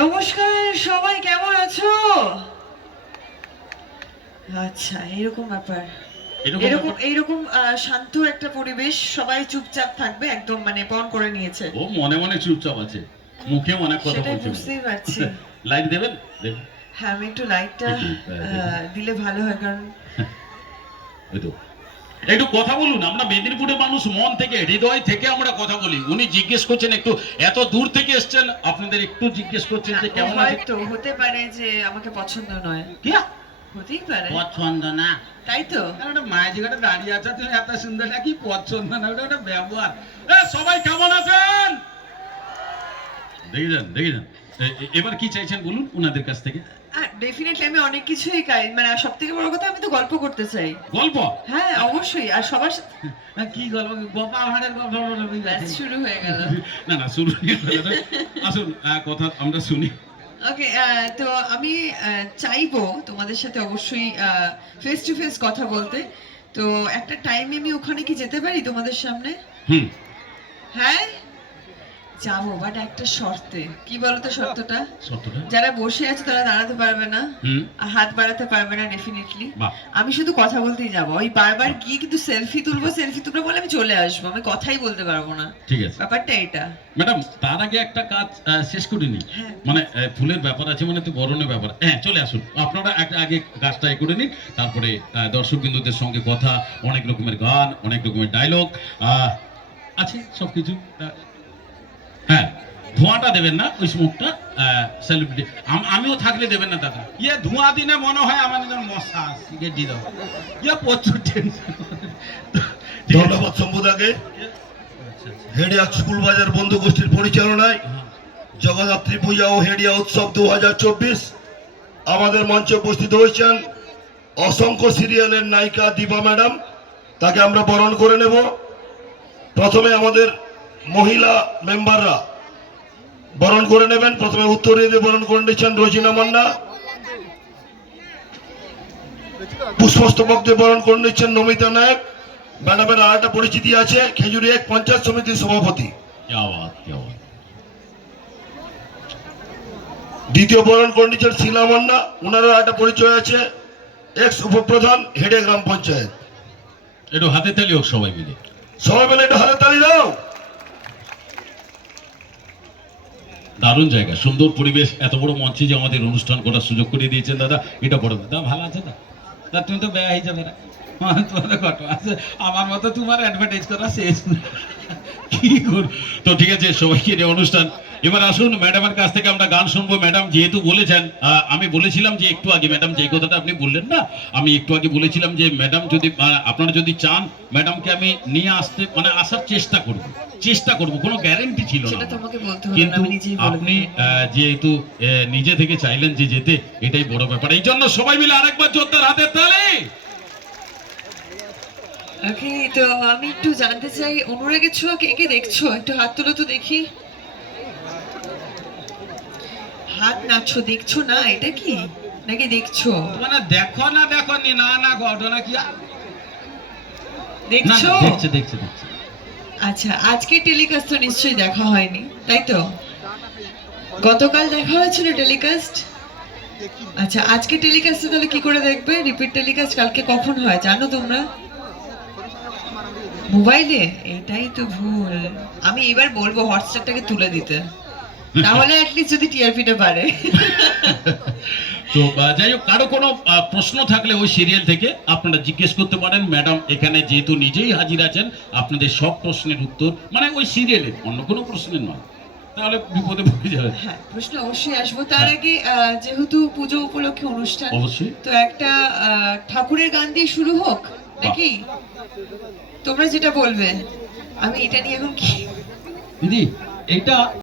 নমস্কার সবাই, কেমন আছো? আচ্ছা, এরকম ব্যাপার। এরকম এইরকম শান্ত একটা পরিবেশ, সবাই চুপচাপ থাকবে, একদম মানে পণ করে নিয়েছে। ও মনে মনে চুপচাপ আছে, মুখে অনেক কথা সেটাই বলছে। বুঝতেই পারছি। লাইট দেবেন? দেবেন। হ্যাঁ, আমি একটু লাইটটা দেখুন। দিলে ভালো হয়, কারণ ওই তো একটু কথা বলুন। আমরা মেদিনীপুরের মানুষ, মন থেকে হৃদয় থেকে আমরা কথা বলি। উনি জিজ্ঞেস করছেন, একটু এত দূর থেকে এসেছেন, আপনাদের একটু জিজ্ঞেস করছেন যে কেমন আছে। হয়তো হতে পারে যে আমাকে পছন্দ নয়। কি হতেই পারে। পছন্দ না? তাই তো। একটা মায়ের জায়গাটা দাঁড়িয়ে আছে, তুমি এত সুন্দর, কি পছন্দ না? ওটা একটা ব্যবহার। সবাই কেমন আছেন? দেখেছেন দেখেছেন। এবার কি চাইছেন বলুন ওনাদের কাছ থেকে। ডেফিনেটলি আমি অনেক কিছুই মানে সবথেকে বড় কথা, আমি তো গল্প করতে চাই। গল্প? হ্যাঁ, অবশ্যই। আর সবার সাথে কি গল্প? গোপাল ভাঁড়ের গল্প? ব্যাস শুরু হয়ে গেল। না না, শুরু আসুন, কথা আমরা শুনি। ওকে, তো আমি চাইবো তোমাদের সাথে অবশ্যই ফেস টু ফেস কথা বলতে। তো একটা টাইমে আমি ওখানে কি যেতে পারি তোমাদের সামনে? হুম। হ্যাঁ, যাবো, বাট একটা শর্তে। কি বলতো শর্তটা? সত্যটা? যারা বসে আছে তারা দাঁড়াতে পারবে না, হুম। আর হাত বাড়াতে পারবে না ডেফিনেটলি। বাহ। আমি শুধু কথা বলতেই যাবো, ওই বারবার গিয়ে কিন্তু সেলফি তুলবো বলে আমি চলে আসবো, আমি কথাই বলতে পারবো না। ঠিক আছে ব্যাপারটা এটা। ম্যাডাম, তার আগে একটা কাজ শেষ করে নি। হ্যাঁ। মানে ফুলের ব্যাপার আছে, মানে তো বরণের ব্যাপার। হ্যাঁ, চলে আসুন আপনারা, একটা আগে কাজটা করে নিন, তারপরে দর্শক বিন্দুদের সঙ্গে কথা, অনেক রকমের গান, অনেক রকমের ডায়লগ আছে, সবকিছু। হ্যাঁ, ধোঁয়াটা দেবেন না, ওই স্মোকটা। সেলিব্রিটি আমিও থাকলে দেবেন না দাদা। ইয়ে ধোঁয়া দিনে মনে হয় আমার মশা সিগারেট দিয়ে দাও, ইয়ে প্রচুর টেনশন। ধন্যবাদ শম্ভুদাকে। হেডিয়া স্কুল বাজার বন্ধু গোষ্ঠীর পরিচালনায় জগদ্ধাত্রী পূজা ও হেডিয়া উৎসব 2024 আমাদের মঞ্চে উপস্থিত হয়েছেন অসংখ্য সিরিয়ালের নায়িকা দীপা ম্যাডাম। তাকে আমরা বরণ করে নেব। প্রথমে আমাদের মহিলা মেম্বাররা বরণ করে নেবেন। প্রথমে উত্তরীয় দিয়ে বরণ করে নিচ্ছেন রোজিনা মান্না। পুষ্পস্তবক দিয়ে বরণ করে নিচ্ছেন নমিতা নায়ক। ম্যাডামের আর একটা পরিচিতি আছে, খেজুরি এক পঞ্চায়েত সমিতির সভাপতি। দ্বিতীয় বরণ করে নিচ্ছেন শিলা মান্না। ওনারও একটা পরিচয় আছে, এক্স উপপ্রধান হেডে গ্রাম পঞ্চায়েত। একটু হাতে তালি হোক সবাই মিলে। সবাই মিলে একটু হাতে তালি দাও। দারুণ জায়গা, সুন্দর পরিবেশ, এত বড় মঞ্চে যে আমাদের অনুষ্ঠান করার সুযোগ করে দিয়েছেন দাদা, এটা বড় দাদা। ভালো আছে না? তুমি তো ব্যয় হয়ে যাবে না, তোমাদের কত আছে, আমার মতো তোমার অ্যাডভার্টাইজ করা শেষ কি কর। তো ঠিক আছে, সবাইকে নিয়ে অনুষ্ঠান। এবার আসুন ম্যাডামের কাছ থেকে আমরা গান শুনবো। ম্যাডাম যেহেতু বলেছেন, আমি বলেছিলাম যে একটু আগে ম্যাডাম যে কথাটা আপনি বললেন না, আমি একটু আগে বলেছিলাম যে ম্যাডাম যদি আপনারা যদি চান ম্যাডামকে আমি নিয়ে আসতে, মানে আসার চেষ্টা করব, কোনো গ্যারেন্টি ছিল না, কিন্তু আপনি যেহেতু নিজে থেকে চাইলেন যে যেতে, এটাই বড় ব্যাপার। এই জন্য সবাই মিলে আরেকবার জোরদার হাতের তালি। ওকে, তো আমি একটু জানতে চাই, অনুরাগের ছোঁয়া কে কে দেখছো? একটু হাত তুলো তো দেখি। হাত নাচছো, দেখছো না? এটা কি নাকি দেখছো? মানে দেখো না, দেখো নি, না না ঘটনা কি দেখছো? দেখছে। আচ্ছা, আজকে টেলিকাস্ট তো নিশ্চয়ই দেখা হয়নি, তাই তো? গতকাল দেখা হয়েছিল টেলিকাস্ট। আচ্ছা, আজকে টেলিকাস্টে তাহলে কি করে দেখবে? রিপিট টেলিকাস্ট কালকে কখন হয় জানো তোমরা? মোবাইলে? এটাই তো ভুল। আমি এবার বলবো হটস্টারটাকে তুলে দিতে, তাহলে অ্যাটলিস্ট যদি টিআরপিটা বাড়ে। তো যাই হোক, কারো কোনো প্রশ্ন থাকলে ওই সিরিয়াল থেকে আপনারা জিজ্ঞেস করতে পারেন। ম্যাডাম এখানে যেহেতু নিজেই হাজির আছেন, আপনাদের সব প্রশ্নের উত্তর, মানে ওই সিরিয়ালের, অন্য কোনো প্রশ্নের নয়, তাহলে বিপদে পড়ে যাবে। হ্যাঁ, প্রশ্ন অবশ্যই আসবো। তার আগে যেহেতু পুজো উপলক্ষে অনুষ্ঠান, অবশ্যই তো একটা ঠাকুরের গান দিয়ে শুরু হোক নাকি? তোমরা যেটা বলবে। আমি এটা নিয়ে এখন কি দিদি, এইটা